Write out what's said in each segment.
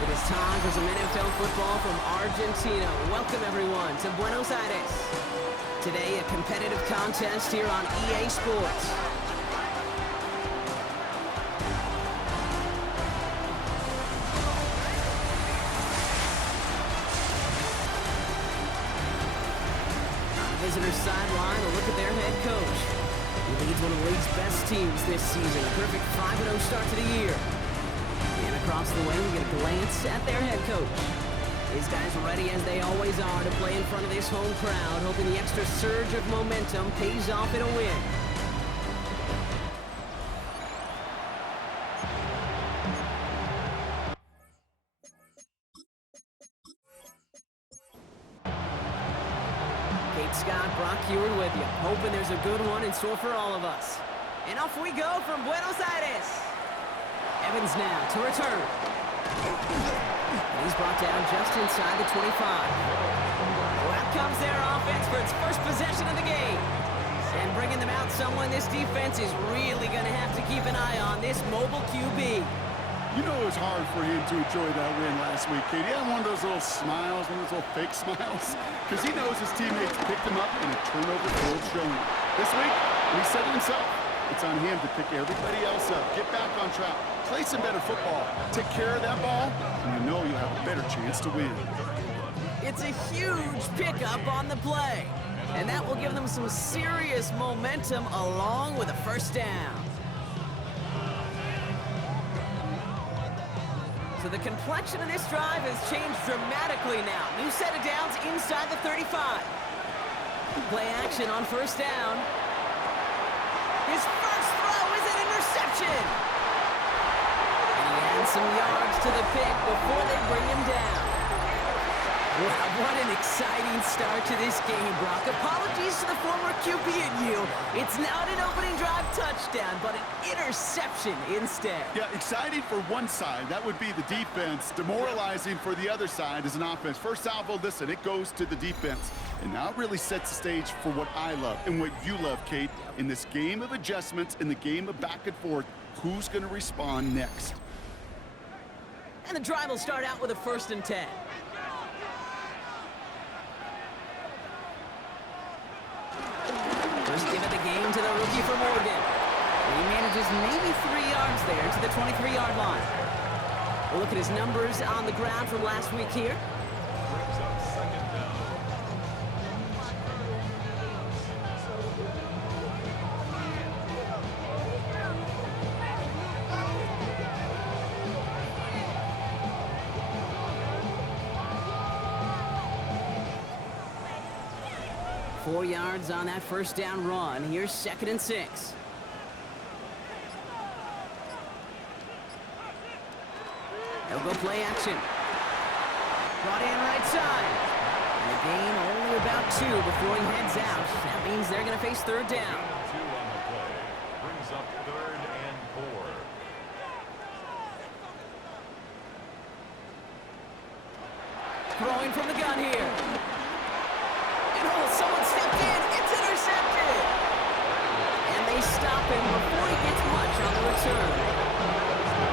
It is time for some NFL football from Argentina. Welcome, everyone, to Buenos Aires. Today, a competitive contest here on EA Sports. On the visitor's sideline, a look at their head coach. He leads one of the league's best teams this season. A perfect 5-0 start to the year. And across the way, we get a glance at their head coach. These guys are ready, as they always are, to play in front of this home crowd, hoping the extra surge of momentum pays off in a win. Kate Scott, Brock Heward with you, hoping there's a good one in store for all of us. And off we go from Buenos Aires. Evans now to return. And he's brought down just inside the 25. Well, out comes their offense for its first possession of the game. And bringing them out, someone this defense is really going to have to keep an eye on, this mobile QB. You know it was hard for him to enjoy that win last week, Kate. He had one of those little smiles, one of those little fake smiles, because he knows his teammates picked him up in a turnover-filled showing. This week, he said it himself. It's on him to pick everybody else up, get back on track, play some better football, take care of that ball, and you know you'll have a better chance to win. It's a huge pickup on the play, and that will give them some serious momentum along with a first down. So the complexion of this drive has changed dramatically now. New set of downs inside the 35. Play action on first down. His first throw is an interception. And he adds some yards to the pick before they bring him down. Wow, what an exciting start to this game, Brock. Apologies to the former QB and you. It's not an opening drive touchdown, but an interception instead. Yeah, exciting for one side. That would be the defense. Demoralizing for the other side as an offense. First salvo, listen, it goes to the defense. And now it really sets the stage for what I love and what you love, Kate. In this game of adjustments, in the game of back and forth, who's going to respond next? And the drive will start out with a 1st and 10. First give of the game to the rookie from Oregon. He manages maybe 3 yards there to the 23-yard line. We'll look at his numbers on the ground from last week here. 4 yards on that first down run. Here's 2nd and 6. They'll go play action. Brought in right side. And the gain only about 2 before he heads out. That means they're going to face 3rd down. 2 on the play. Brings up 3rd and 4. Throwing from the gun here. And someone stepped in. It's intercepted. And they stop him before he gets much on the return.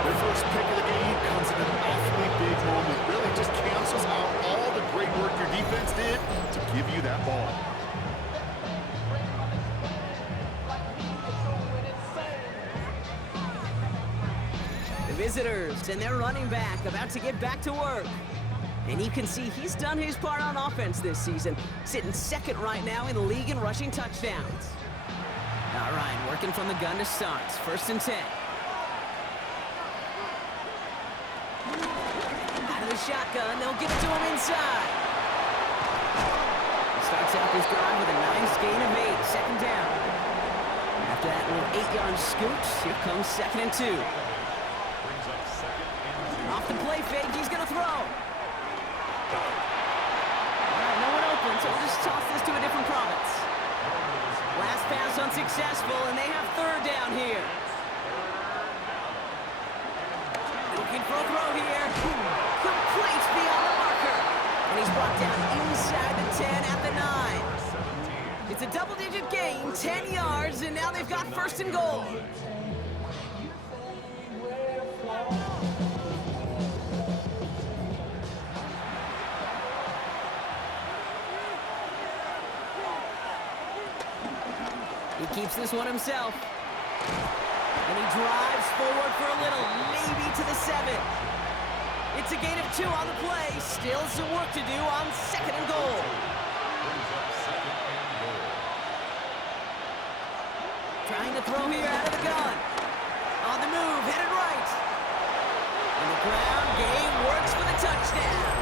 Their first pick of the game comes in an awfully big moment. Really just cancels out all the great work your defense did to give you that ball. The visitors and their running back about to get back to work. And you can see he's done his part on offense this season, sitting 2nd right now in the league in rushing touchdowns. All right, working from the gun to start. 1st and 10. Out of the shotgun, they'll give it to him inside. He starts out this drive with a nice gain of 8, 2nd down. After that little 8-yard scoot, here comes 2nd and 2. Brings up 2nd and 2. Off the play fake, he's going to throw. No one open, so we'll just toss this to a different province. Last pass unsuccessful, and they have 3rd down here. Looking for a throw here. Complete beyond the marker. And he's brought down inside the 10 at the 9. It's a double-digit gain, 10 yards, and now they've got 1st and goal. keeps this one himself. And he drives forward for a little, maybe to the 7. It's a gain of 2 on the play. Still some work to do on 2nd and goal. Trying to throw here out of the gun. On the move, headed right. And the ground game works for the touchdown.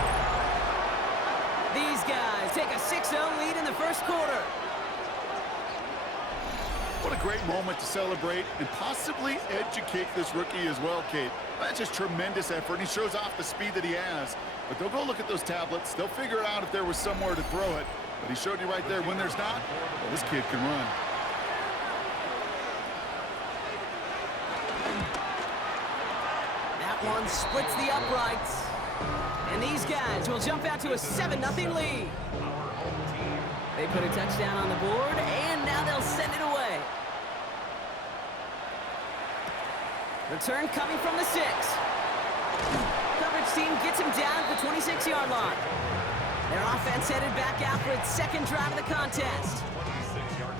These guys take a 6-0 lead in the first quarter. What a great moment to celebrate and possibly educate this rookie as well, Kate. That's just tremendous effort. He shows off the speed that he has. But they'll go look at those tablets. They'll figure out if there was somewhere to throw it. But he showed you right there when there's not, well, this kid can run. That one splits the uprights. And these guys will jump out to a 7-0 lead. They put a touchdown on the board, and now they'll send it away. Return coming from the 6. Coverage team gets him down at the 26-yard line. Their offense headed back out for its 2nd drive of the contest.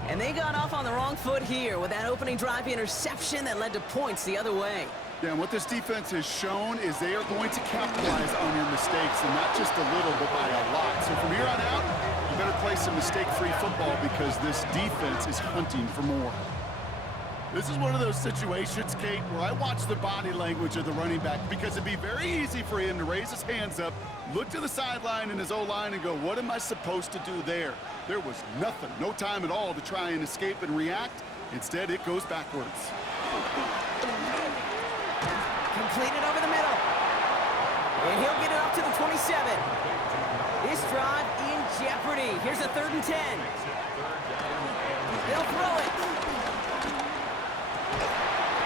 And they got off on the wrong foot here with that opening drive interception that led to points the other way. Yeah, and what this defense has shown is they are going to capitalize on your mistakes, and not just a little, but by a lot. So from here on out, you better play some mistake-free football because this defense is hunting for more. This is one of those situations, Kate, where I watch the body language of the running back because it'd be very easy for him to raise his hands up, look to the sideline in his O-line and go, what am I supposed to do there? There was nothing, no time at all to try and escape and react. Instead, it goes backwards. Completed over the middle. And he'll get it up to the 27. This drive in jeopardy. Here's a 3rd and 10. They'll throw it.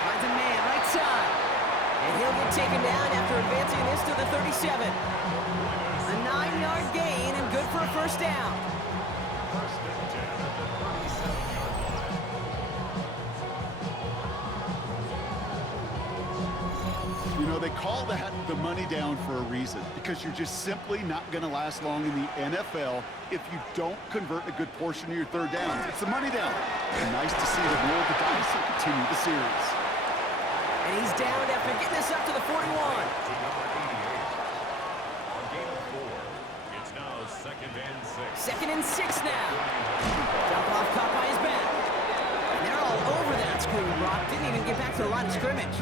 Finds a man right side. And he'll get taken down after advancing this to the 37. A 9-yard gain and good for a 1st down. You know, they call that the money down for a reason, because you're just simply not going to last long in the NFL if you don't convert a good portion of your 3rd downs. It's the money down. And nice to see them roll the dice and continue the series. And he's down after getting this up to the 41. It's now 2nd and 6. 2nd and 6 now. Dump off caught by his back. And they're all over that screen, Brock. Didn't even get back to the line of scrimmage.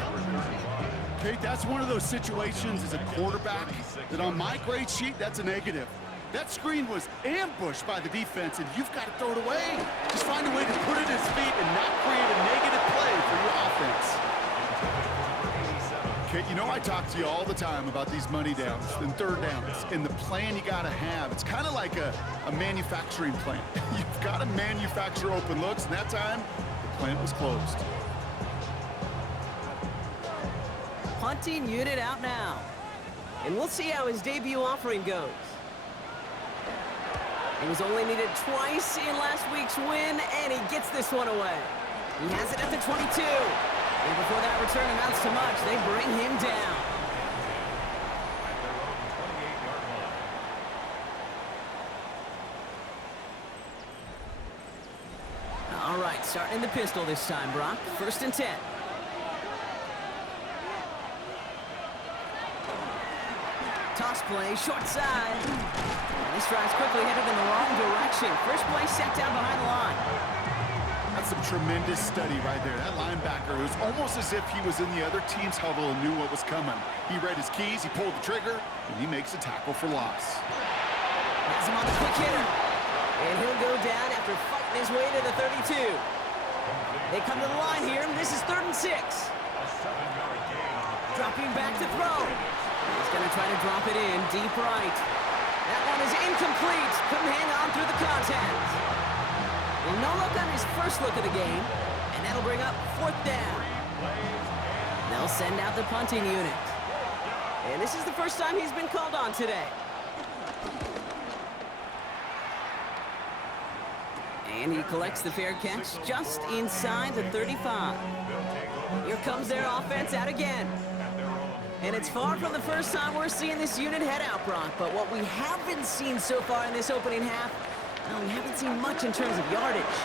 Kate, that's one of those situations as a quarterback that on my grade sheet, that's a negative. That screen was ambushed by the defense, and you've got to throw it away. Just find a way to put it at his feet and not create a negative play for your offense. Kate, you know I talk to you all the time about these money downs and 3rd downs and the plan you got to have. It's kind of like a manufacturing plant. You've got to manufacture open looks, and that time, the plant was closed. Punting unit out now. And we'll see how his debut offering goes. He was only needed twice in last week's win, and he gets this one away. He has it at the 22. And before that return amounts to much, they bring him down. All right, starting the pistol this time, Brock. 1st and 10. Toss play, short side. And this drive's quickly headed in the wrong direction. First play set down behind the line. That's some tremendous study right there. That linebacker, it was almost as if he was in the other team's huddle and knew what was coming. He read his keys, he pulled the trigger, and he makes a tackle for loss. Has him on the quick hitter. And he'll go down after fighting his way to the 32. They come to the line here, and this is 3rd and 6. Dropping back to throw. He's going to try to drop it in deep right. That one is incomplete. Couldn't hang on through the contact. Well, no look on his first look of the game, and that'll bring up 4th down. They'll send out the punting unit. And this is the first time he's been called on today. And he collects the fair catch just inside the 35. Here comes their offense out again. And it's far from the first time we're seeing this unit head out, Brock. But what we haven't seen so far in this opening half No, we haven't seen much in terms of yardage.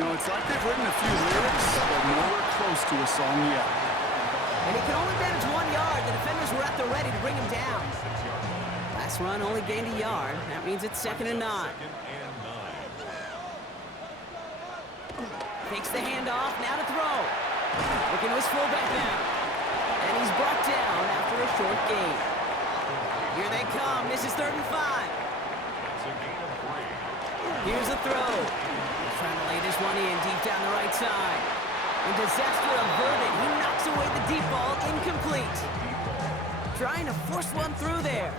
No, it's like they've written a few lyrics, but nowhere close to a song yet. And he can only manage 1 yard. The defenders were at the ready to bring him down. Last run only gained a yard. That means it's 2nd and 9. Takes the handoff, now to throw. Looking to his fullback now. And he's brought down after a short gain. Here they come. This is 3rd and 5. Here's a throw. He's trying to lay this one in deep down the right side. And disaster averted. He knocks away the deep ball, incomplete. Trying to force one through there.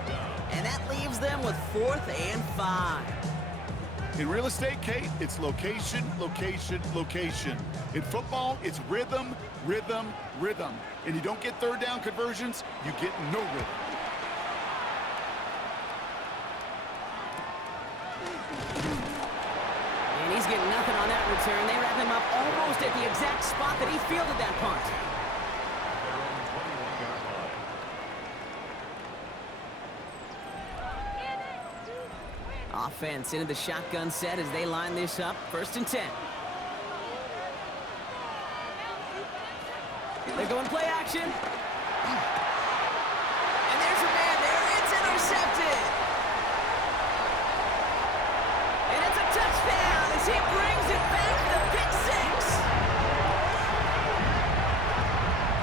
And that leaves them with 4th and 5. In real estate, Kate, it's location, location, location. In football, it's rhythm, rhythm, rhythm. And you don't get 3rd down conversions, you get no rhythm. And he's getting nothing on that return. They wrap him up almost at the exact spot that he fielded that punt. Offense into the shotgun set as they line this up. 1st and 10. They're going play action. And there's a man there. It's intercepted. And it's a touchdown as he brings it back to the pick 6.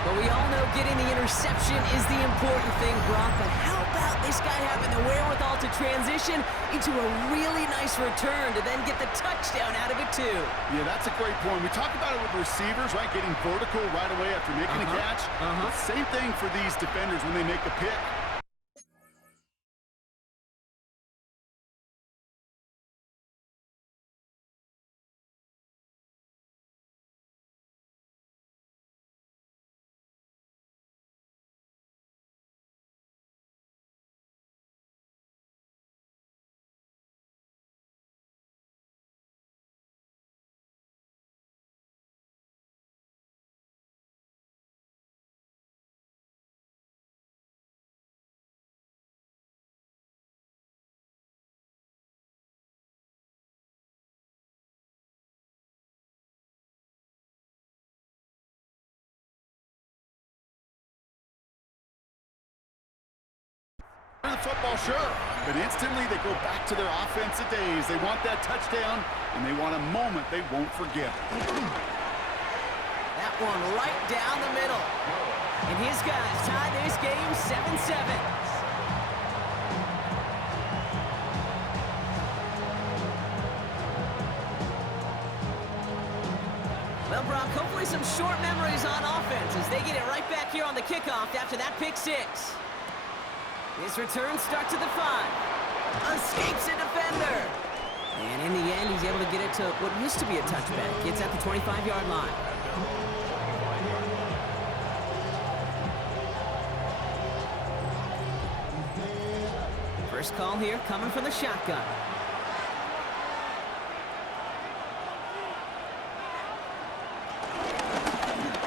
But we all know getting the interception is the important thing, Brock. But how about this guy having the wherewithal to transition into a really nice return to then get the touchdown out of it, too? Yeah, that's a great point. We talk about it with receivers, right? Getting vertical right away after making a catch. Same thing for these defenders when they make a pick. The football, sure, but instantly they go back to their offensive days. They want that touchdown, and they want a moment they won't forget. That one right down the middle. And his guys tie this game 7-7. Well, Brock, hopefully some short memories on offense as they get it right back here on the kickoff after that pick 6. His return starts at the 5. Escapes a defender. And in the end, he's able to get it to what used to be a touchback. Gets at the 25-yard line. First call here coming from the shotgun.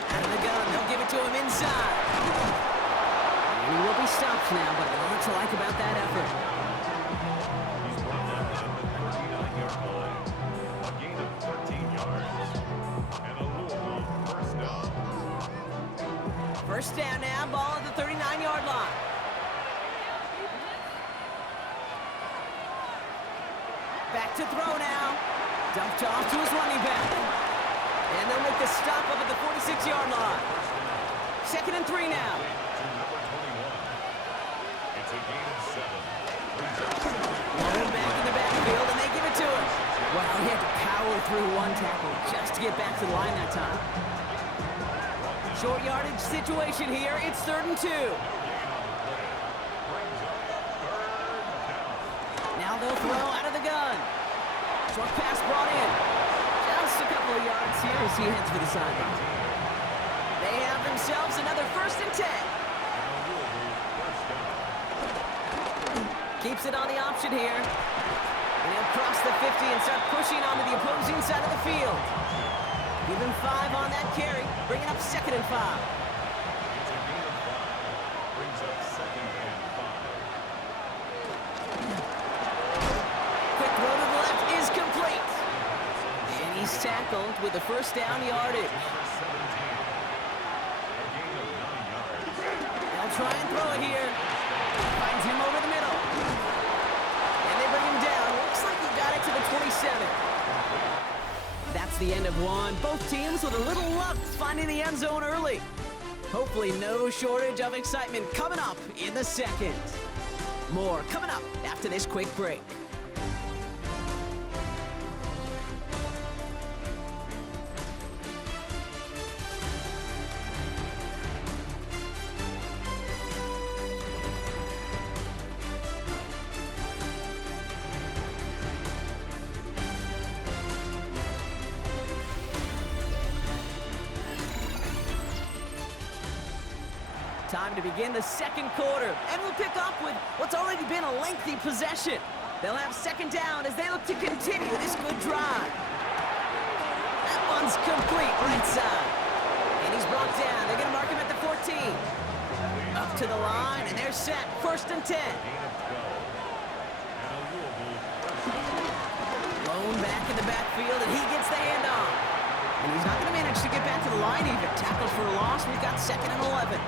Out of the gun, they'll give it to him inside. And he will be stopped now, but a lot to like about that effort. He's brought down at the 39-yard line. A gain of 13 yards. And a Louisville first down. First down now, ball at the 39-yard line. Back to throw now. Dumped off to his running back. And they'll make the stop up at the 46-yard line. 2nd and 3 now. Back in the backfield, and they give it to him. Wow, he had to power through one tackle just to get back to the line that time. Short yardage situation here. It's 3rd and 2. Now they'll throw out of the gun. Short pass brought in. Just a couple of yards here as he heads for the sideline. They have themselves another 1st and 10. Keeps it on the option here. And he'll cross the 50 and start pushing onto the opposing side of the field. Give him 5 on that carry, bringing up 2nd and 5. It's a gain of 5. Brings up 2nd and 5. Quick throw to the left is complete. He's tackled with the first down yardage. They'll try and throw it here. Finds him over the middle. And they bring him down. Looks like he got it to the 27. That's the end of one. Both teams with a little luck finding the end zone early. Hopefully no shortage of excitement coming up in the second. More coming up after this quick break. Time to begin the second quarter, and we'll pick up with what's already been a lengthy possession. They'll have second down as they look to continue this good drive. That one's complete right side. And he's brought down. They're going to mark him at the 14. Up to the line, and they're set. First and 10. Lone back in the backfield, and he gets the handoff. And he's not going to manage to get back to the line even. Tackles for a loss. We've got second and 11.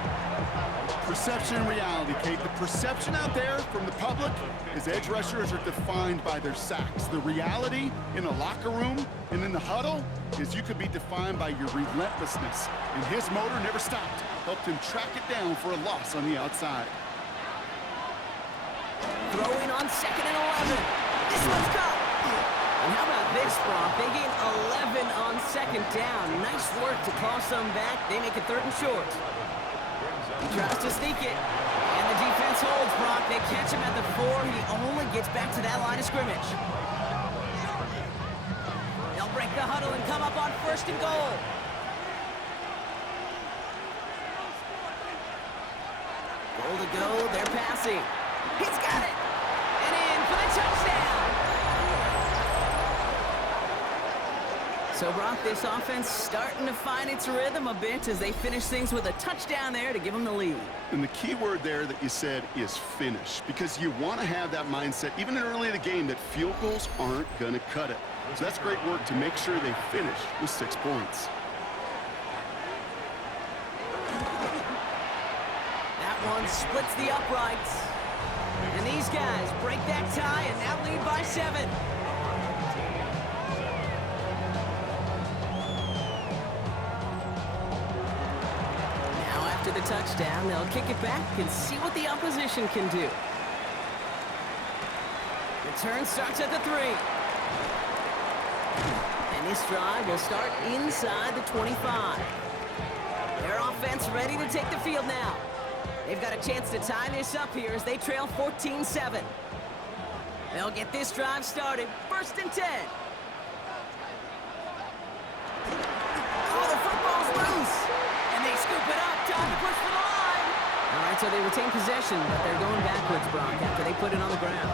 Perception and reality, Kate. The perception out there from the public is edge rushers are defined by their sacks. The reality in a locker room and in the huddle is you could be defined by your relentlessness. And his motor never stopped. Helped him track it down for a loss on the outside. Throwing on second and 11. This one's caught. And how about this, Brock? They gain 11 on second down. Nice work to claw some back. They make it third and short. He tries to sneak it. And the defense holds, Brock. They catch him at the 4. He only gets back to that line of scrimmage. They'll break the huddle and come up on first and goal. Goal to go. They're passing. He's got it. And in for the touchdown. So, Brock, this offense starting to find its rhythm a bit as they finish things with a touchdown there to give them the lead. And the key word there that you said is finish, because you want to have that mindset, even early in the game, that field goals aren't going to cut it. So that's great work to make sure they finish with 6 points. That one splits the uprights. And these guys break that tie and now lead by 7. The touchdown, they'll kick it back and see what the opposition can do. Return starts at the 3. And this drive will start inside the 25. Their offense ready to take the field now. They've got a chance to tie this up here as they trail 14-7. They'll get this drive started. First and 10. Oh, the football's loose. And they scoop it up. Time to push for the line. All right, so they retain possession, but they're going backwards, Brock, after they put it on the ground.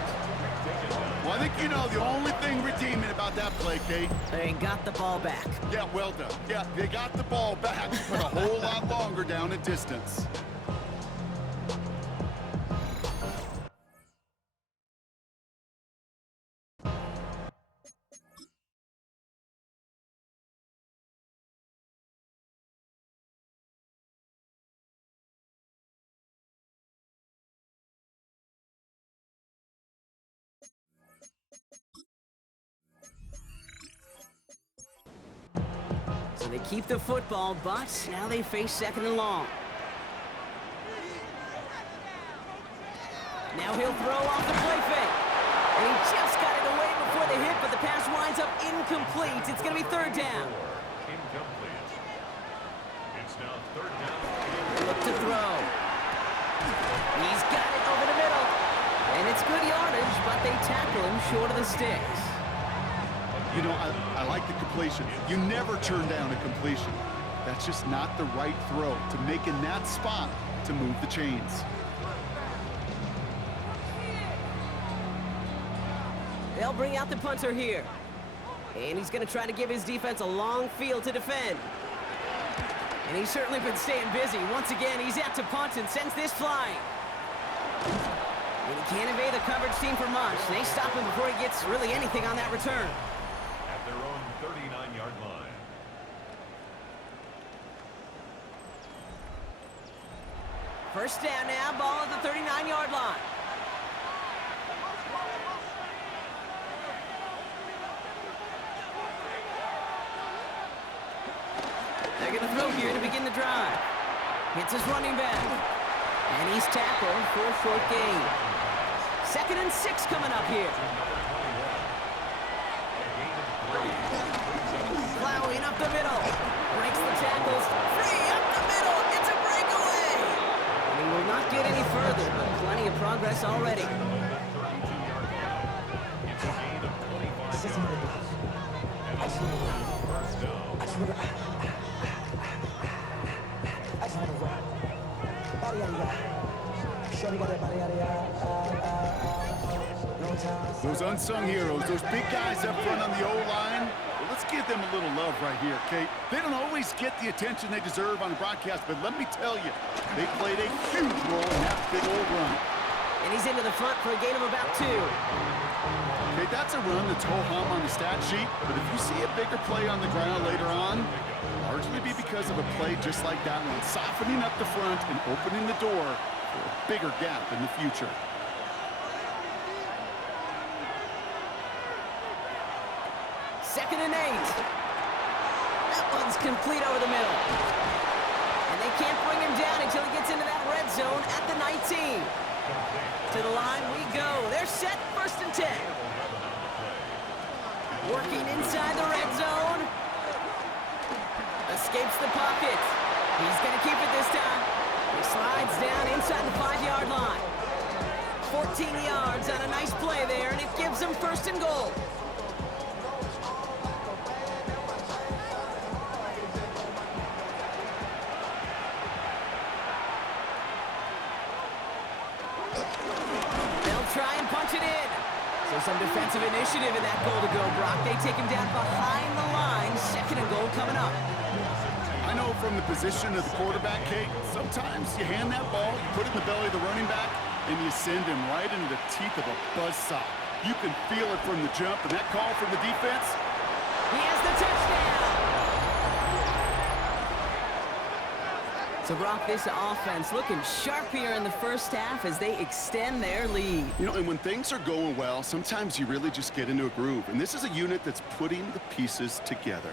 Well, I think you know the only thing redeeming about that play, Kate. They got the ball back. Yeah, well done. Yeah, they got the ball back, but a whole lot longer down in distance. So they keep the football, but now they face second and long. Now he'll throw off the play fake. And he just got it away before the hit, but the pass winds up incomplete. It's going to be third down. Incomplete. It's now third down. Look to throw. He's got it over the middle. And it's good yardage, but they tackle him short of the sticks. You know, I like the completion. You never turn down a completion. That's just not the right throw to make in that spot to move the chains. They'll bring out the punter here. And he's going to try to give his defense a long field to defend. And he's certainly been staying busy. Once again, he's out to punt and sends this flying. And he can't evade the coverage team for much. They stop him before he gets really anything on that return. At their own 39-yard line. First down now, ball at the 39-yard line. They're going to throw here to begin the drive. Hits his running back. And he's tackled for a short gain. 2nd and 6 coming up here. Plowing up the middle. Breaks the tackles. Free up the middle. It's a breakaway. He will not get any further, but plenty of progress already. It's a gain of 25 yards. And a first down. Those unsung heroes, those big guys up front on the O-line, well, let's give them a little love right here, Kate. They don't always get the attention they deserve on the broadcast, but let me tell you, they played a huge role in that big old run. And he's into the front for a gain of about 2. Okay, that's a run that's ho-hum on the stat sheet, but if you see a bigger play on the ground later on, largely be because of a play just like that one, softening up the front and opening the door for a bigger gap in the future. Second and 8. That one's complete over the middle. And they can't bring him down until he gets into that red zone at the 19. To the line we go. They're set, 1st and 10. Working inside the red zone. Escapes the pocket. He's going to keep it this time. He slides down inside the 5-yard line. 14 yards on a nice play there, and it gives them 1st and goal. They'll try and punch it in. So some defensive initiative in that goal to go, Brock. They take him down behind the line. 2nd and goal coming up. I know from the position of the quarterback, Kate, sometimes you hand that ball, you put it in the belly of the running back, and you send him right into the teeth of a buzzsaw. You can feel it from the jump, and that call from the defense. He has the touchdown. So, Brock, this offense looking sharp here in the first half as they extend their lead. You know, and when things are going well, sometimes you really just get into a groove. And this is a unit that's putting the pieces together.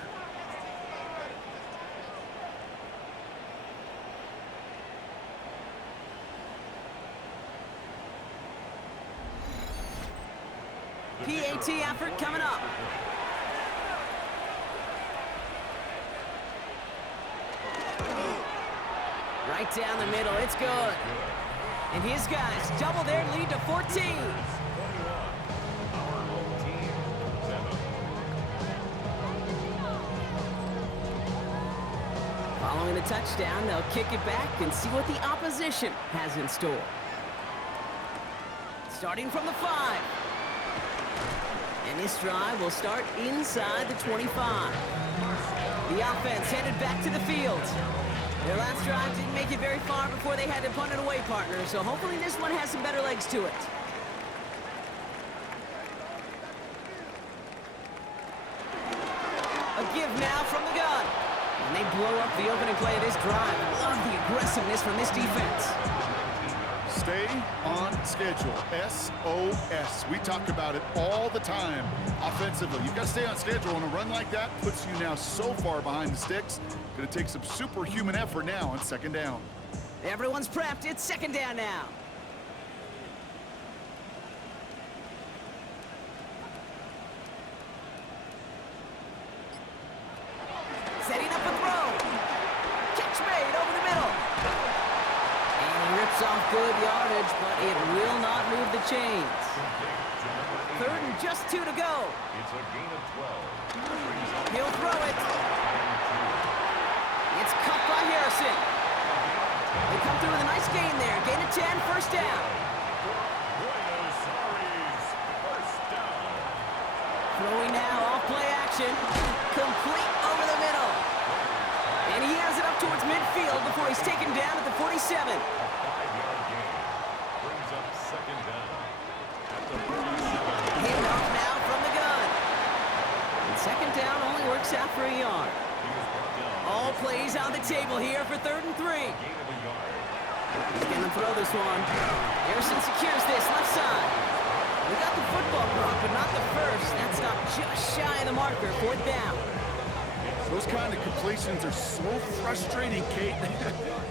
PAT effort coming up. Right down the middle, it's good. And his guys double their lead to 14. Following the touchdown, they'll kick it back and see what the opposition has in store. Starting from the 5. And this drive will start inside the 25. The offense headed back to the field. Their last drive didn't make it very far before they had to punt it away, partner, so hopefully this one has some better legs to it. A give now from the gun. And they blow up the opening play of this drive. Love the aggressiveness from this defense. Stay on schedule. SOS. We talk about it all the time offensively. You've got to stay on schedule, and a run like that puts you now so far behind the sticks. Going to take some superhuman effort now on 2nd down. Everyone's prepped. It's 2nd down now. Setting up a throw. Catch made over the middle. And he rips off good yardage, but it will not move the chains. 3rd and just 2 to go. It's a gain of 12. He'll throw it. It's cut by Harrison. They come through with a nice gain there. Gain of 10, 1st down. Throwing now off play action. Complete over the middle. And he has it up towards midfield before he's taken down at the 47. 5-yard gain brings up 2nd down at the 47. Hit off now from the gun. And 2nd down only works out for a yard. All plays on the table here for 3rd and 3. He's going to throw this one. Harrison secures this left side. We got the football block, but not the first. That stopped just shy of the marker. 4th down. Those kind of completions are so frustrating, Kate.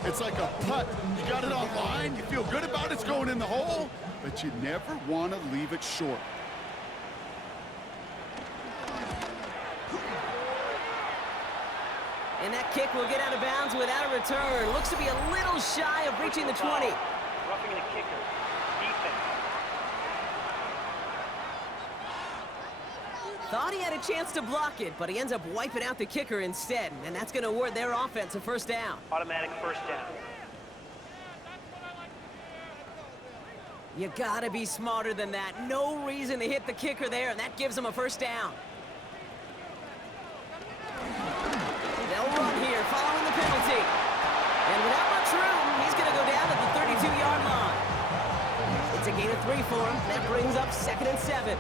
It's like a putt. You got it on line. You feel good about it's going in the hole, but you never want to leave it short. And that kick will get out of bounds without a return. Looks to be a little shy of reaching the 20. Roughing the kicker. Defense. Thought he had a chance to block it, but he ends up wiping out the kicker instead. And that's going to award their offense a 1st down. Automatic 1st down. You gotta be smarter than that. No reason to hit the kicker there, and that gives him a 1st down. They'll run here, following the penalty. And without much room, he's gonna go down at the 32-yard line. It's a gain of 3 for him. That brings up 2nd and 7.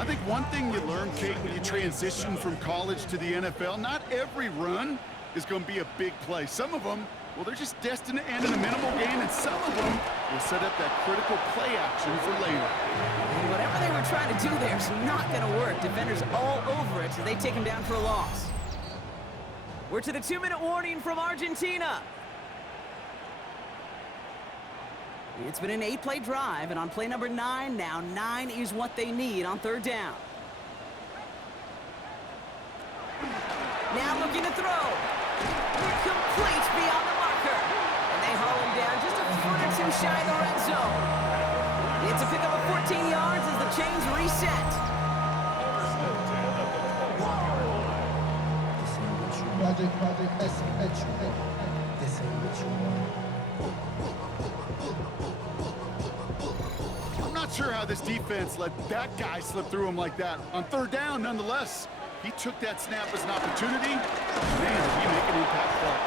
I think one thing you learn, Kate, when you transition from college to the NFL, not every run is going to be a big play. Some of them, well, they're just destined to end in a minimal gain, and some of them will set up that critical play action for later. And whatever they were trying to do there is not going to work. Defenders all over it, so they take him down for a loss. We're to the 2-minute warning from Argentina. It's been an 8-play drive, and on play number 9 now, 9 is what they need on 3rd down. Now looking to throw. Complete beyond the marker. And they haul him down just a foot or 2 shy of the red zone. It's a pickup of 14 yards as the chains reset. I'm not sure how this defense let that guy slip through him like that. On 3rd down, nonetheless, he took that snap as an opportunity. Man, did he make an impact play.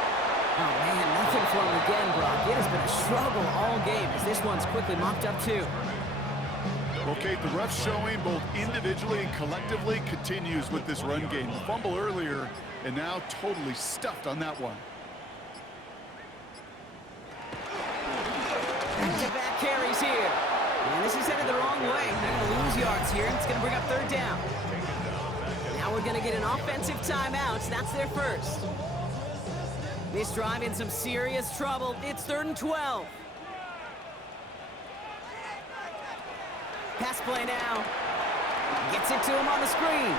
Oh, man, nothing for him again, Brock. It has been a struggle all game as this one's quickly mopped up, too. Well, Kate, the rough showing both individually and collectively continues with this run game. The fumble earlier, and now totally stuffed on that one. Back-to-back carries here. And this is headed the wrong way. They're going to lose yards here. It's going to bring up 3rd down. Now we're going to get an offensive timeout. That's their first. This drive in some serious trouble. It's 3rd and 12. Pass play now. Gets it to him on the screen.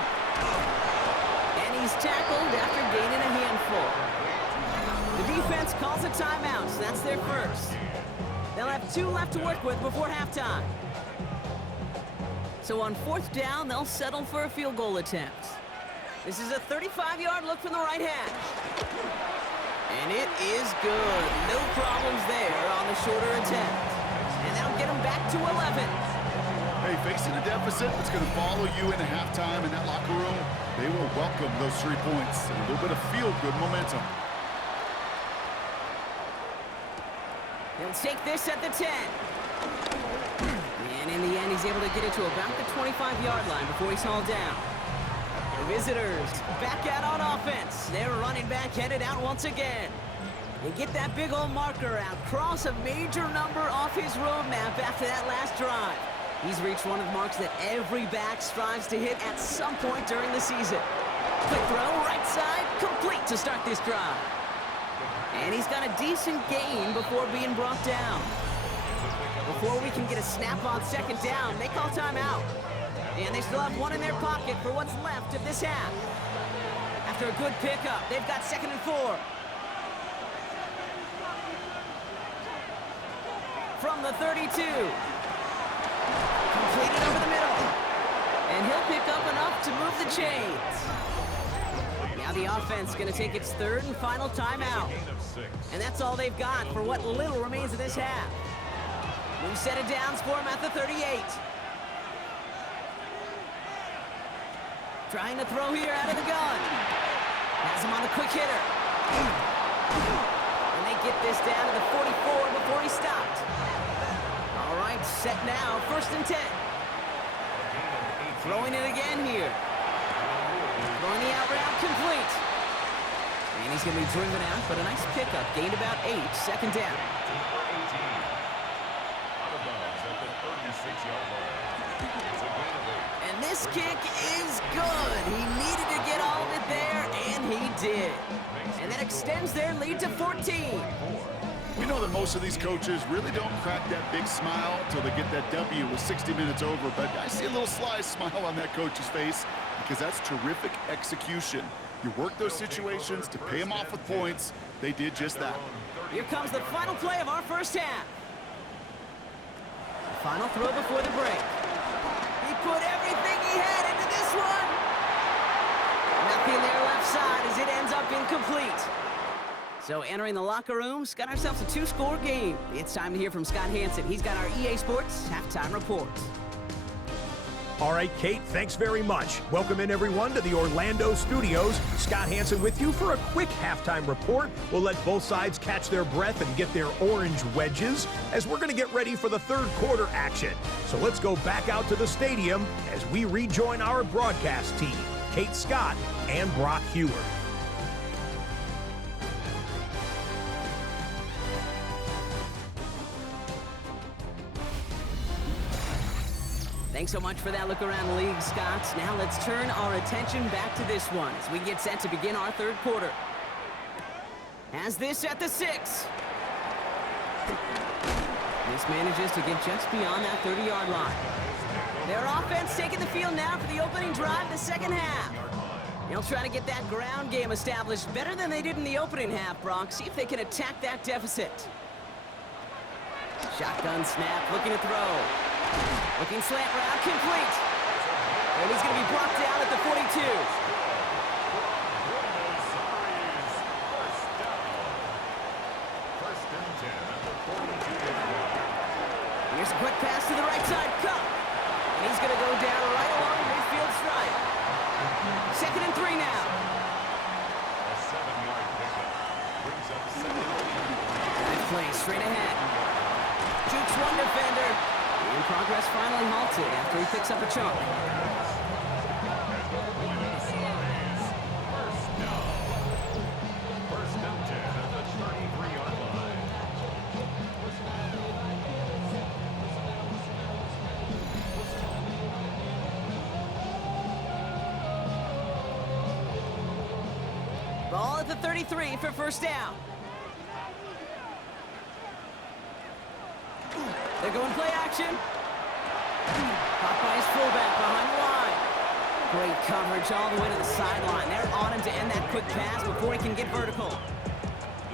And he's tackled after gaining a handful. The defense calls a timeout. So that's their first. They'll have 2 left to work with before halftime. So on 4th down, they'll settle for a field goal attempt. This is a 35-yard look from the right hash. And it is good. No problems there on the shorter attempt. And that'll get them back to 11. Hey, facing a deficit that's going to follow you into halftime in that locker room, they will welcome those 3 points and a little bit of feel-good momentum. He'll take this at the 10. And in the end, he's able to get it to about the 25-yard line before he's hauled down. The visitors back out on offense. Their running back headed out once again. They get that big old marker out, cross a major number off his roadmap after that last drive. He's reached one of the marks that every back strives to hit at some point during the season. Quick throw, right side, complete to start this drive. And he's got a decent gain before being brought down. Before we can get a snap on 2nd down, they call timeout. And they still have 1 in their pocket for what's left of this half. After a good pickup, they've got 2nd and 4. From the 32. Completed over the middle. And he'll pick up enough to move the chains. Now the offense going to take its 3rd and final timeout. And that's all they've got for what little remains of this half. New set of downs for him at the 38. Trying to throw here out of the gun. Has him on the quick hitter. And they get this down to the 44 before he stopped. All right, set now, 1st and 10. Throwing it again here. Throwing the out route complete. And he's going to be driven out, but a nice pickup. Gained about 8. Second down. For 18. Out of bounds at the 36-yard line. It's a gain of 8. And this kick is good. He needed to get all of it there, and he did. And that extends their lead to 14. We know that most of these coaches really don't crack that big smile until they get that W with 60 minutes over, but I see a little sly smile on that coach's face because that's terrific execution. You work those situations to pay them off with points. They did just that. Here comes the final play of our first half. The final throw before the break. He put everything he had into this one. Nothing there left side as it ends up incomplete. So entering the locker rooms, got ourselves a 2-score game. It's time to hear from Scott Hansen. He's got our EA Sports halftime report. All right, Kate, thanks very much. Welcome in, everyone, to the Orlando studios. Scott Hansen with you for a quick halftime report. We'll let both sides catch their breath and get their orange wedges as we're going to get ready for the third quarter action. So let's go back out to the stadium as we rejoin our broadcast team, Kate Scott and Brock Hewer. Thanks so much for that look around the league, Scott. Now let's turn our attention back to this one as we get set to begin our third quarter. Has this at the 6. This manages to get just beyond that 30-yard line. Their offense taking the field now for the opening drive of the second half. They'll try to get that ground game established better than they did in the opening half, Brock. See if they can attack that deficit. Shotgun snap, looking to throw. Looking slant route, complete. And he's going to be brought down at the 42. Here's a quick pass to the right side, Cup. And he's going to go down right along midfield stripe. 2nd and 3 now. A 7-yard pickup brings up 2nd and 3. Nice play, straight ahead. Jukes one defender. And progress finally halted after he picks up a chunk. First and 10 at the 33-yard line. Ball at the 33 for first down. They're going play action. Caught by his fullback behind the line. Great coverage all the way to the sideline. They're on him to end that quick pass before he can get vertical.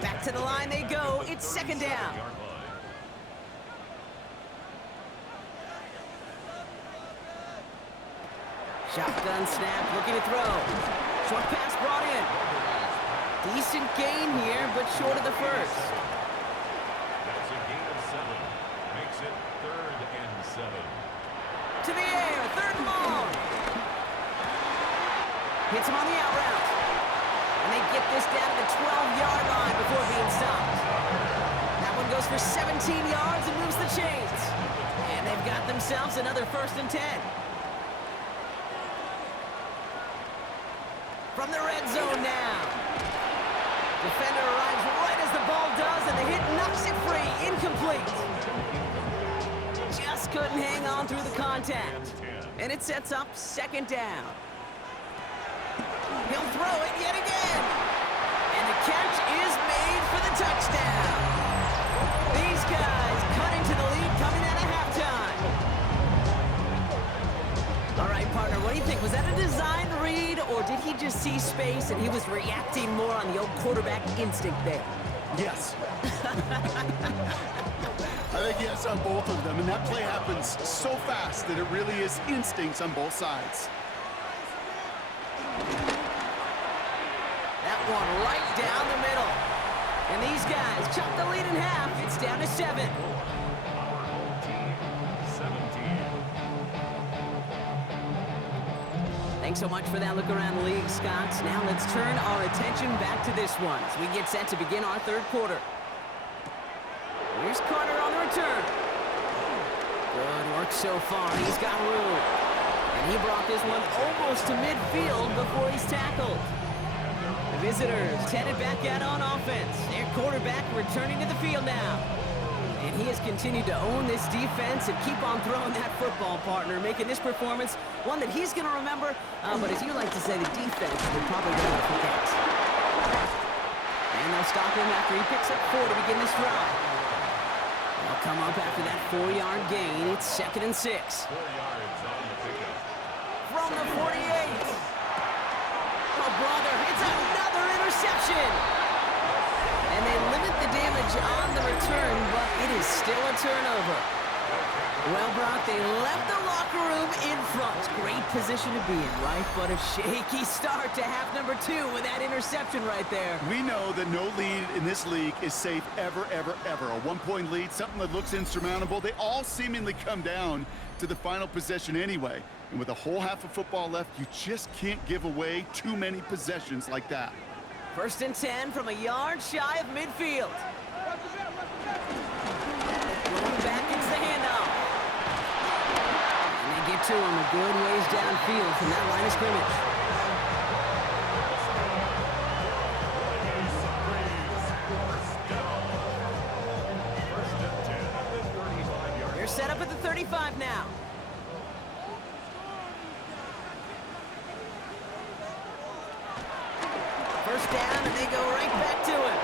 Back to the line they go. It's 2nd down. Shotgun snap, looking to throw. Short pass brought in. Decent gain here, but short of the first. That's a gain of 7. Makes it 3rd and 7. To the air, 3rd and long. Hits him on the out route. And they get this down to the 12-yard line before being stopped. That one goes for 17 yards and moves the chains. And they've got themselves another 1st and 10. From the red zone now. Defender arrives right as the ball does, and the hit knocks it free. Incomplete. Just couldn't hang on through the contact. And it sets up 2nd down. He'll throw it yet again. And the catch is made for the touchdown. These guys cutting to the lead coming out of halftime. All right, partner, what do you think? Was that a design read, or did he just see space and he was reacting more on the old quarterback instinct there? Yes. I think yes on both of them, and that play happens so fast that it really is instincts on both sides. That one right down the middle. And these guys chop the lead in half. It's down to 7. Our home team, 17. Thanks so much for that look around the league, Scott. Now let's turn our attention back to this one as we get set to begin our third quarter. Here's Carter on the return. Good work so far. He's got room. And he brought this one almost to midfield before he's tackled. The visitors headed back out on offense. Their quarterback returning to the field now. And he has continued to own this defense and keep on throwing that football, partner, making this performance one that he's going to remember, but as you like to say, the defense will probably going to forget. And they'll stop him after he picks up 4 to begin this drive. They'll come up after that 4-yard gain. It's 2nd and 6. 4 yards on the pickup. From the 48. Oh, brother, it's another interception. And they limit the damage on the return, but it is still a turnover. Well, Brock, they left the locker room in front. Great position to be in, right? But a shaky start to half number 2 with that interception right there. We know that no lead in this league is safe ever, ever, ever. A 1-point lead, something that looks insurmountable. They all seemingly come down to the final possession anyway. And with a whole half of football left, you just can't give away too many possessions like that. 1st and 10 from a yard shy of midfield. Rolling back into the handoff. And they get to him a good ways downfield from that line of scrimmage. They're set up at the 35 now. First down, and they go right back to him.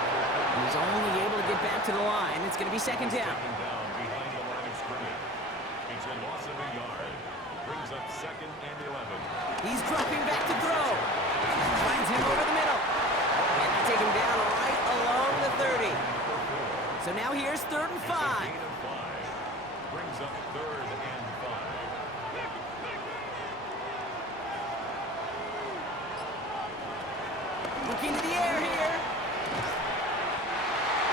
He's only able to get back to the line. It's going to be 2nd down. Second down behind the line of scrimmage. It's a loss of a yard. Brings up 2nd and 11. He's dropping back to throw. Finds him over the middle. And they take him down right along the 30. So now here's 3rd and 5. Gain of 5. Brings up 3rd and 5. Looking to the air here.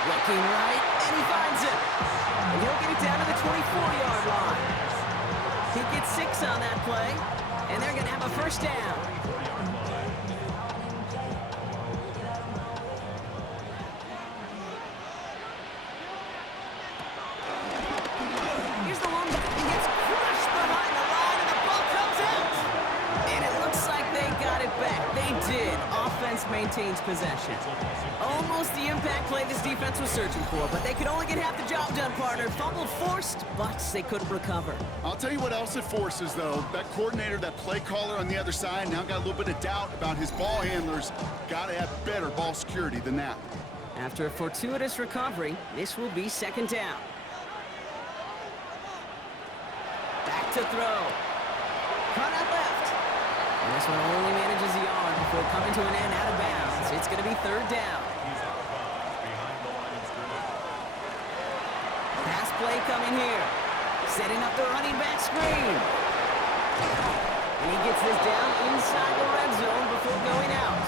Looking right, and he finds it. And he'll get it down to the 24-yard line. He gets 6 on that play, and they're going to have a 1st down. Here's the one, he gets crushed behind the line, and the ball comes out. And it looks like they got it back. They did. Offense maintains possession. Almost the impact play this defense was searching for, but they could only get half the job done, partner. Fumble forced, but they couldn't recover. I'll tell you what else it forces, though. That coordinator, that play caller on the other side, now got a little bit of doubt about his ball handlers. Got to have better ball security than that. After a fortuitous recovery, this will be 2nd down. Back to throw. Cut out left. And this one only manages the yard before coming to an end out of bounds. It's going to be 3rd down. He's out of bounds behind the line of scrimmage. Pass play coming here. Setting up the running back screen. And he gets this down inside the red zone before going out.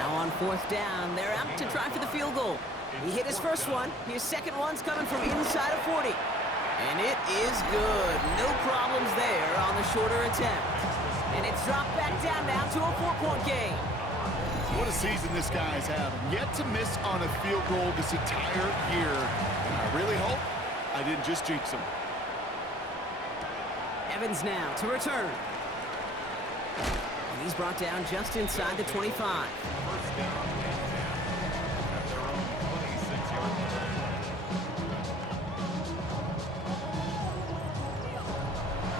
Now on 4th down, they're out to try for the field goal. He hit his first one. His second one's coming from inside of 40. And it is good. No problems there on the shorter attempt. And it's dropped back down now to a 4-point game. What a season this guy's having. Yet to miss on a field goal this entire year. And I really hope I didn't just jinx him. Evans now to return. And he's brought down just inside the 25. First down and 10 at their own 26-yard line.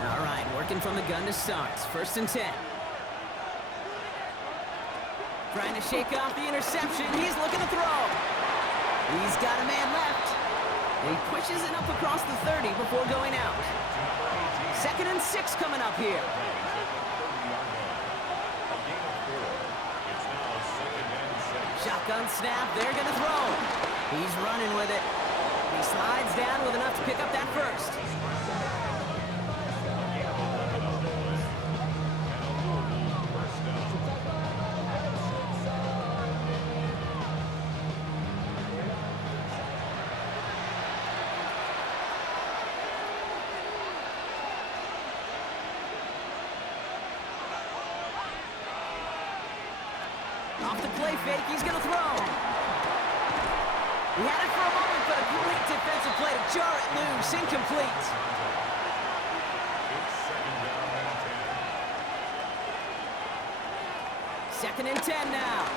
All right, working from the gun to start. 1st and 10. Trying to shake off the interception. He's looking to throw. He's got a man left. And he pushes it up across the 30 before going out. 2nd and 6 coming up here. Shotgun snap. They're going to throw. He's running with it. He slides down with enough to pick up that first. Off the play fake, he's going to throw. He had it for a moment, but a great defensive play to jar it loose. Incomplete. It's 2nd 2nd and 10 now.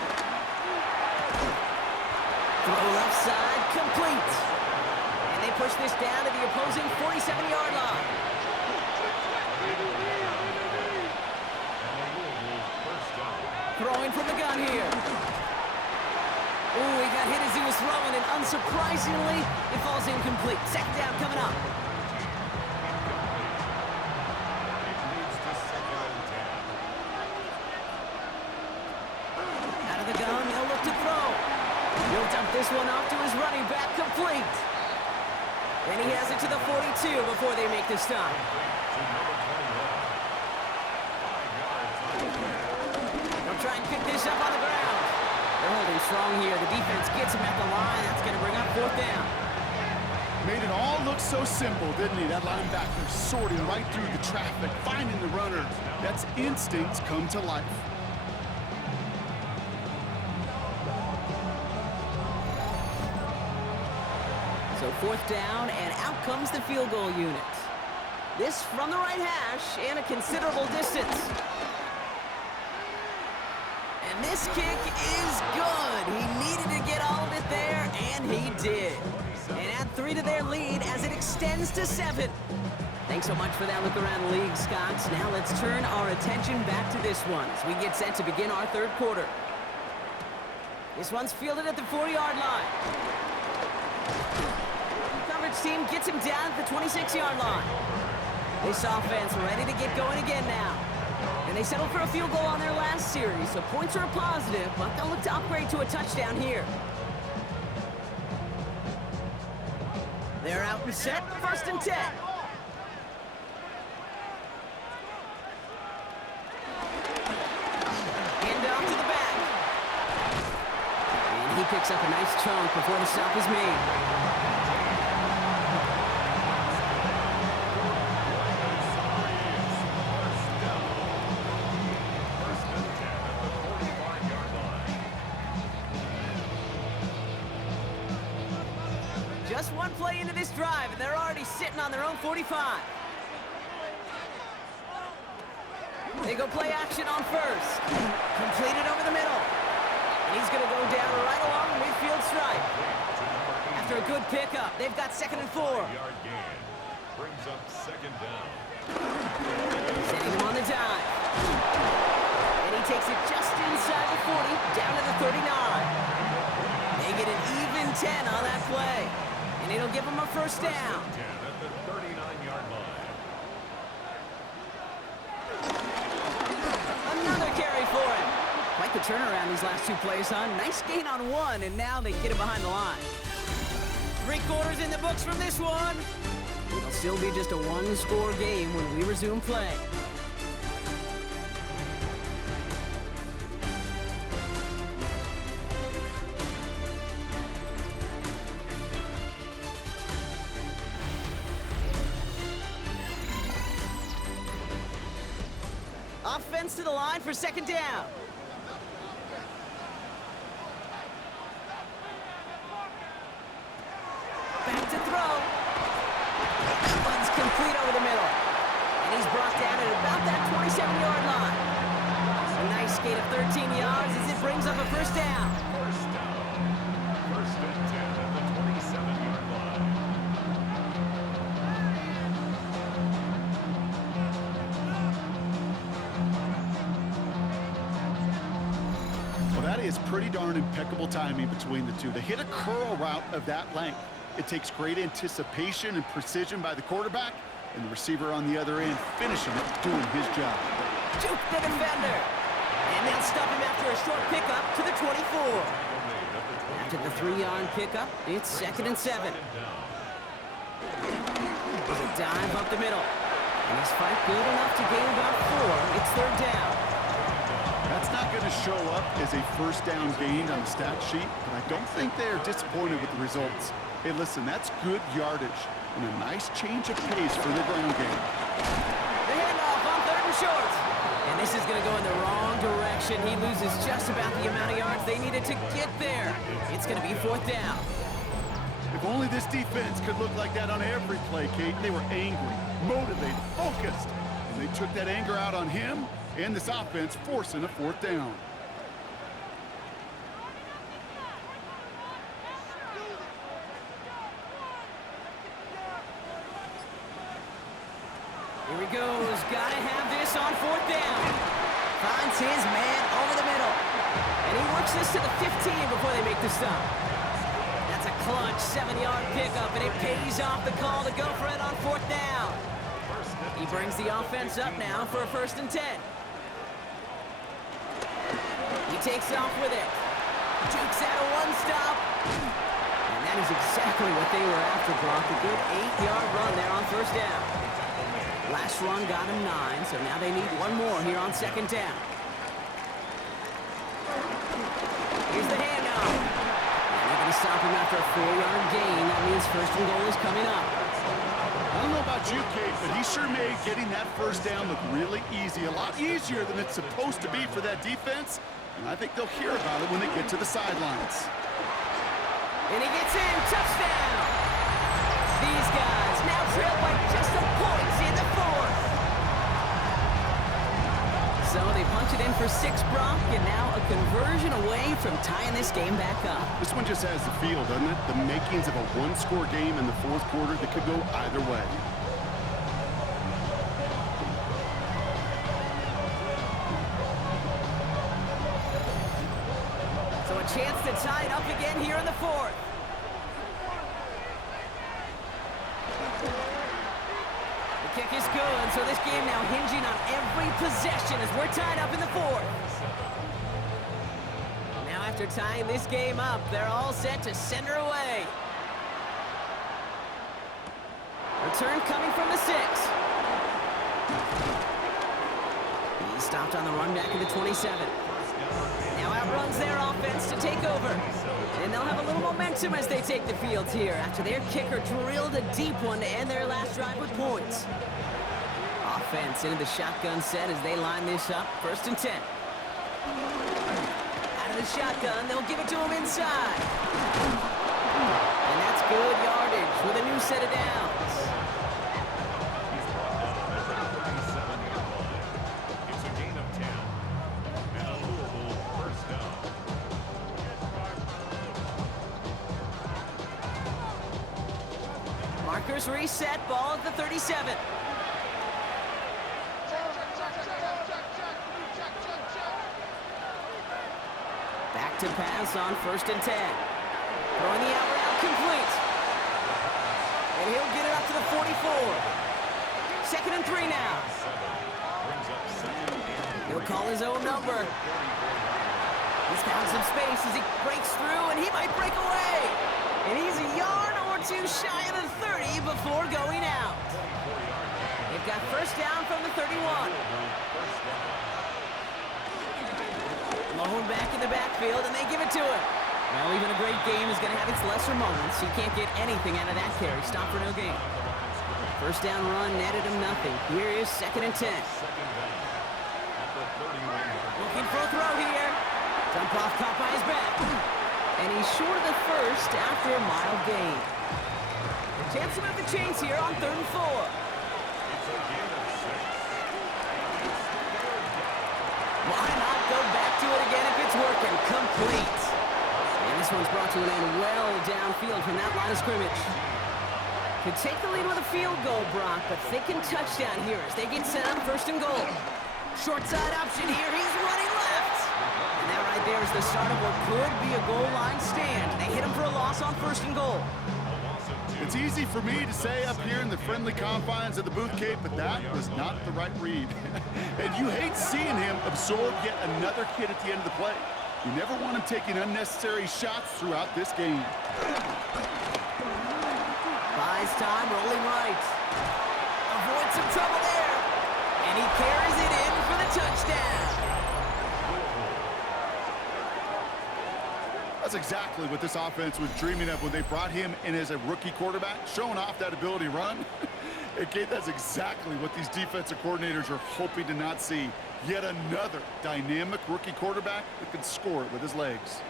Throw left side, complete. And they push this down to the opposing 47-yard line. Throwing from the gun here. Ooh, he got hit as he was throwing, and unsurprisingly, it falls incomplete. 2nd down coming up. Out of the gun, he'll look to throw. He'll dump this one off to his running back, complete. And he has it to the 42 before they make the stop. They'll try and pick this up on the ground. They're holding strong here. The defense gets him at the line. That's going to bring up 4th down. Made it all look so simple, didn't he? That linebacker sorting right through the traffic, finding the runner. That's instincts come to life. So 4th down, and out comes the field goal unit. This from the right hash and a considerable distance. And this kick is good. He needed to get all of it there, and he did. And add 3 to their lead as it extends to 7. Thanks so much for that look around the league, Scott. Now let's turn our attention back to this one as we get set to begin our 3rd quarter. This one's fielded at the 40-yard line. Coverage team gets him down at the 26-yard line. This offense ready to get going again now. And they settled for a field goal on their last series, so points are a positive, but they'll look to upgrade to a touchdown here. They're out and set, 1st and 10. Hand off to the back. And he picks up a nice chunk before the stop is made. Just one play into this drive, and they're already sitting on their own 45. They go play action on 1st. Completed over the middle. And he's going to go down right along the midfield stripe. After a good pickup, they've got 2nd and 4. Yard gain brings up 2nd down. Setting him on the dive. And he takes it just inside the 40, down to the 39. They get an even 10 on that play. And it'll give him a 1st down. 10 at the 39-yard line. Another carry for him. Quite the turnaround these last 2 plays, huh? Nice gain on 1, and now they get him behind the line. 3 quarters in the books from this one. It'll still be just a 1-score game when we resume play. Offense to the line for 2nd down. Back to throw. That one's complete over the middle. And he's brought down at about that 27-yard line. A nice gain of 13 yards as it brings up a 1st down. 1st down. 1st and 10 at the 27-yard line. That is pretty darn impeccable timing between the two. They hit a curl route of that length. It takes great anticipation and precision by the quarterback, and the receiver on the other end finishing it, doing his job. Juke the defender. And they'll stop him after a short pickup to the 24. After the 3-yard pickup, it's 2nd and 7. There's a dive up the middle. And he's fight good enough to gain about 4. It's 3rd down. That's not going to show up as a 1st down gain on the stat sheet, but I don't think they are disappointed with the results. Hey, listen, that's good yardage and a nice change of pace for the ground game. The handoff on 3rd and short. And this is going to go in the wrong direction. He loses just about the amount of yards they needed to get there. It's going to be 4th down. If only this defense could look like that on every play, Kate. They were angry, motivated, focused, and they took that anger out on him and this offense, forcing a 4th down. Here he goes. Gotta have this on 4th down. Finds his man over the middle. And he works this to the 15 before they make the stop. That's a clutch 7-yard pickup, and it pays off the call to go for it on 4th down. He brings the offense up now for a 1st and 10. He takes off with it. Jukes out a one-stop. And that is exactly what they were after, Brock. A good 8-yard run there on 1st down. Last run got him 9, so now they need one more here on 2nd down. Here's the handoff. And they're going to stop him after a 4-yard gain. That means 1st and goal is coming up. I don't know about you, Kate, but he sure made getting that 1st down look really easy. A lot easier than it's supposed to be for that defense. And I think they'll hear about it when they get to the sidelines. And he gets in. Touchdown. These guys now trail by just a point in the 4th. So they punch it in for 6, Brock, and now a conversion away from tying this game back up. This one just has the feel, doesn't it? The makings of a one-score game in the 4th quarter that could go either way. So a chance to tie it up again here in the 4th. The kick is good, so this game now hinging on every possession as we're tied up in the 4th. Now after tying this game up, they're all set to send her away. Return coming from the 6. He's stopped on the run back in the 27. Now outruns their offense to take over. And they'll have a little momentum as they take the field here after their kicker drilled a deep one to end their last drive with points. Offense into the shotgun set as they line this up. 1st and 10. Out of the shotgun, they'll give it to him inside. And that's good yardage with a new set of downs. He's brought down at the 37-yard line. It's a gain of 10. And a Louisville 1st down. Markers reset, ball at the 37. Back to pass on 1st and 10. Throwing the out route complete. And he'll get it up to the 44. 2nd and 3 now. He'll call his own number. He's found some space as he breaks through, and he might break away. And he's a yard or two shy of the 30 before going out. They've got 1st down from the 31. Malone back in the backfield, and they give it to him. Well, even a great game is going to have its lesser moments. He can't get anything out of that carry. Stop for no gain. 1st down run netted him nothing. Here is 2nd and 10. Looking for a throw here. Dump off caught by his back. And he's short of the 1st after a mild gain. Chance to move the chains here on 3rd and 4. Why not go back to it again if it's working? Complete. And this one's brought to an end well downfield from that line of scrimmage. Could take the lead with a field goal, Brock, but thinking touchdown here as they get set on 1st and goal. Short side option here. He's running left. And that right there is the start of what could be a goal line stand. They hit him for a loss on 1st and goal. It's easy for me to say up here in the friendly confines of the booth, Kate, but that was not the right read. And you hate seeing him absorb yet another hit at the end of the play. You never want him taking unnecessary shots throughout this game. Buys time, rolling right. Avoids some trouble there. And he carries it in for the touchdown. That's exactly what this offense was dreaming of when they brought him in as a rookie quarterback, showing off that ability to run. And Kate, that's exactly what these defensive coordinators are hoping to not see. Yet another dynamic rookie quarterback that can score it with his legs.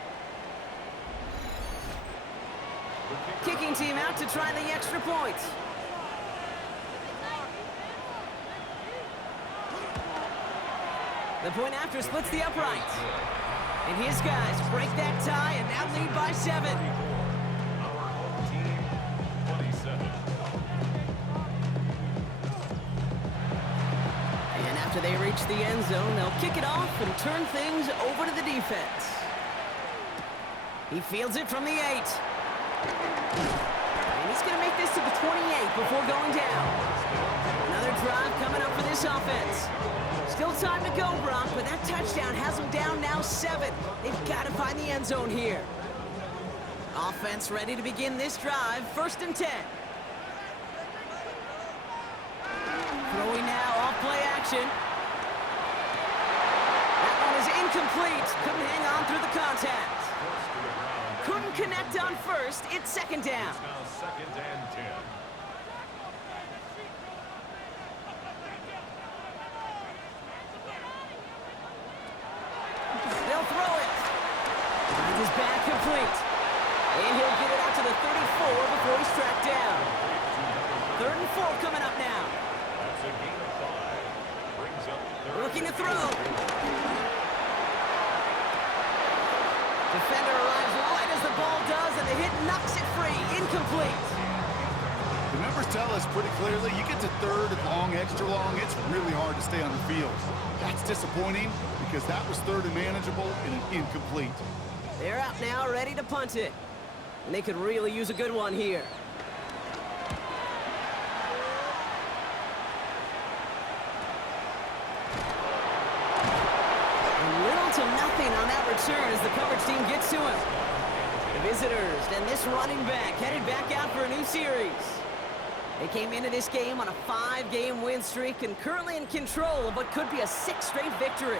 Kicking team out to try the extra point. The point after splits the upright. And his guys break that tie and now lead by 7. Our home team, 27. After they reach the end zone, they'll kick it off and turn things over to the defense. He fields it from the 8. And he's going to make this to the 28 before going down. Another drive coming up for this offense. Still time to go, Brock, but that touchdown has them down now 7. They've got to find the end zone here. Offense ready to begin this drive, 1st and 10. Throwing now, off play action. That one is incomplete. Couldn't hang on through the contact. Couldn't connect on 1st. It's 2nd down. It's now 2nd and 10. They'll throw it. Finds his back complete. And he'll get it out to the 34 before he's tracked down. 3rd and 4 coming up now. That's a gain of 5. Brings up 3rd. Looking to throw. Defender arrives right as the ball does, and the hit knocks it free. Incomplete. The numbers tell us pretty clearly, you get to 3rd and long, extra long, it's really hard to stay on the field. That's disappointing because that was 3rd and manageable and an incomplete. They're out now, ready to punt it. And they could really use a good one here. Little to nothing on that return as the coverage team gets to him. The visitors and this running back headed back out for a new series. They came into this game on a 5-game win streak and currently in control of what could be a 6th straight victory.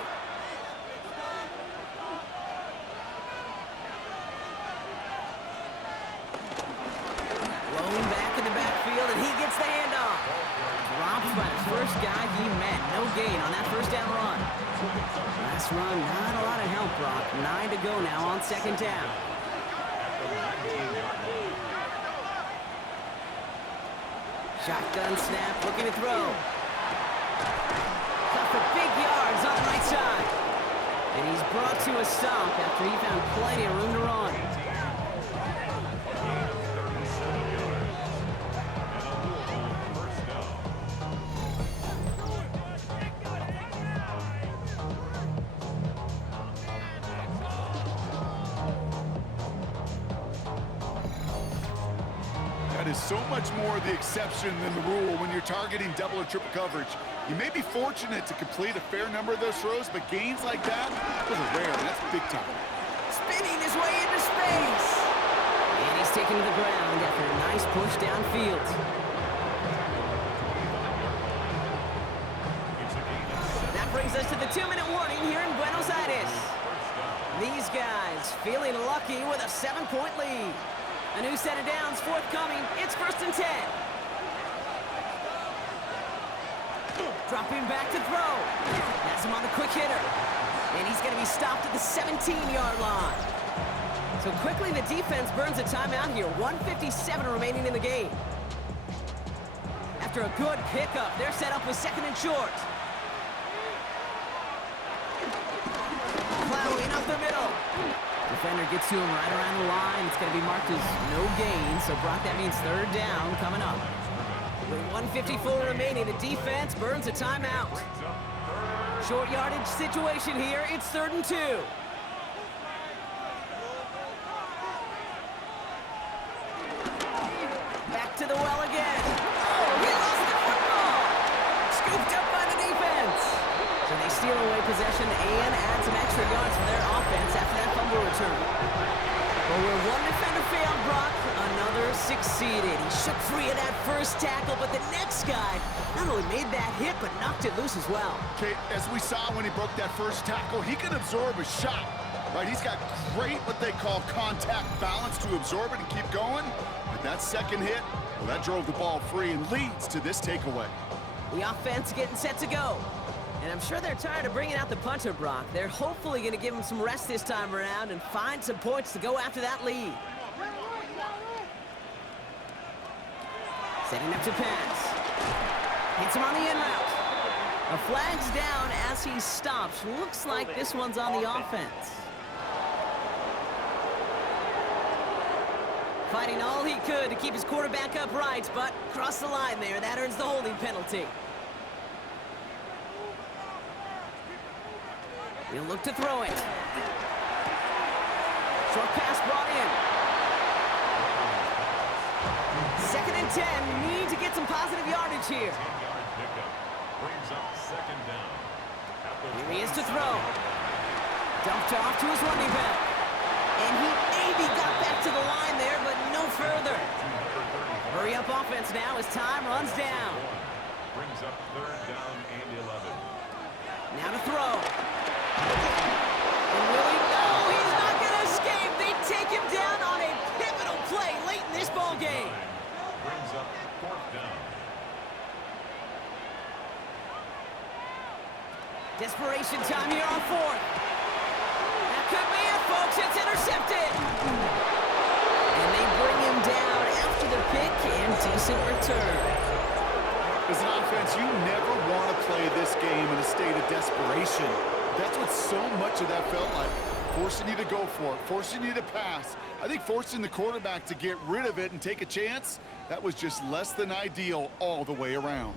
Rolling back in the backfield, and he gets the handoff. Dropped by the first guy he met. No gain on that 1st down run. Last run, not a lot of help, Brock. 9 to go now on 2nd down. Shotgun snap, looking to throw. Cut for big yards on the right side. And he's brought to a stop after he found plenty of room to run. Is so much more the exception than the rule when you're targeting double or triple coverage. You may be fortunate to complete a fair number of those throws, but gains like that, those are rare, and that's big time. Spinning his way into space. And he's taken to the ground after a nice push downfield. That brings us to the 2-minute warning here in Buenos Aires. These guys feeling lucky with a 7-point lead. A new set of downs forthcoming. It's 1st and 10. Dropping back to throw. Has him on the quick hitter. And he's going to be stopped at the 17-yard line. So quickly the defense burns a timeout here. 1:57 remaining in the game. After a good pickup, they're set up with 2nd and short. Plowing up the middle. Defender gets to him right around the line. It's going to be marked as no gain. So, Brock, that means 3rd down coming up. With 1:54 remaining, the defense burns a timeout. Short yardage situation here. It's 3rd and 2. Back to the well again. Oh, he lost the football. Scooped up by the defense. So they steal away possession and add some extra yards for their offense after that fumble return. Well, where one defender failed, Brock, another succeeded. He shook free of that first tackle, but the next guy not only made that hit, but knocked it loose as well. Okay, as we saw when he broke that first tackle, he can absorb a shot, right? He's got great, what they call contact balance to absorb it and keep going. But that second hit, well, that drove the ball free and leads to this takeaway. The offense getting set to go. And I'm sure they're tired of bringing out the punter, Brock. They're hopefully going to give him some rest this time around and find some points to go after that lead. Setting up to pass. Hits him on the in route. A flag's down as he stops. Looks like this one's on the offense. Fighting all he could to keep his quarterback upright, but crossed the line there. That earns the holding penalty. He'll look to throw it. Short pass brought in. 2nd and 10. Need to get some positive yardage here. 10-yard pickup brings up 2nd down. Here he is to throw. Dumped off to his running back. And he maybe got back to the line there, but no further. Hurry up offense now as time runs down. Brings up 3rd down and 11. Now to throw. And will he? No, he's not going to escape. They take him down on a pivotal play late in this ball game. Brings up 4th down. Desperation time here on 4th. That could be it, folks. It's intercepted. And they bring him down after the pick and decent return. As an offense, you never want to play this game in a state of desperation. That's what so much of that felt like. Forcing you to go for it, forcing you to pass. I think forcing the quarterback to get rid of it and take a chance, that was just less than ideal all the way around.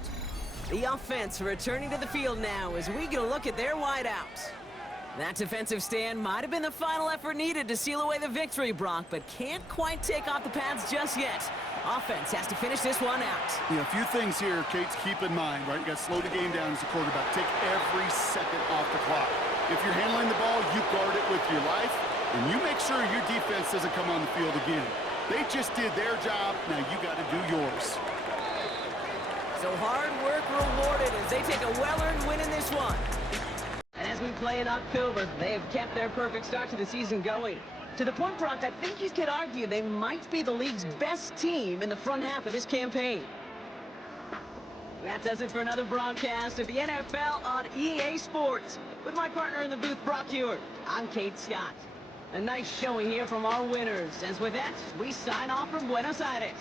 The offense returning to the field now as we get a look at their wideouts. That defensive stand might have been the final effort needed to seal away the victory, Brock, but can't quite take off the pads just yet. Offense has to finish this one out. A few things here, Kate, to keep in mind, right? You got to slow the game down as a quarterback. Take every second off the clock. If you're handling the ball, you guard it with your life, and you make sure your defense doesn't come on the field again. They just did their job. Now you got to do yours. So hard work rewarded as they take a well-earned win in this one. And as we play in October, they have kept their perfect start to the season going. To the point, Brock, I think you could argue they might be the league's best team in the front half of this campaign. That does it for another broadcast of the NFL on EA Sports. With my partner in the booth, Brock Hewitt, I'm Kate Scott. A nice showing here from our winners. As with that, we sign off from Buenos Aires.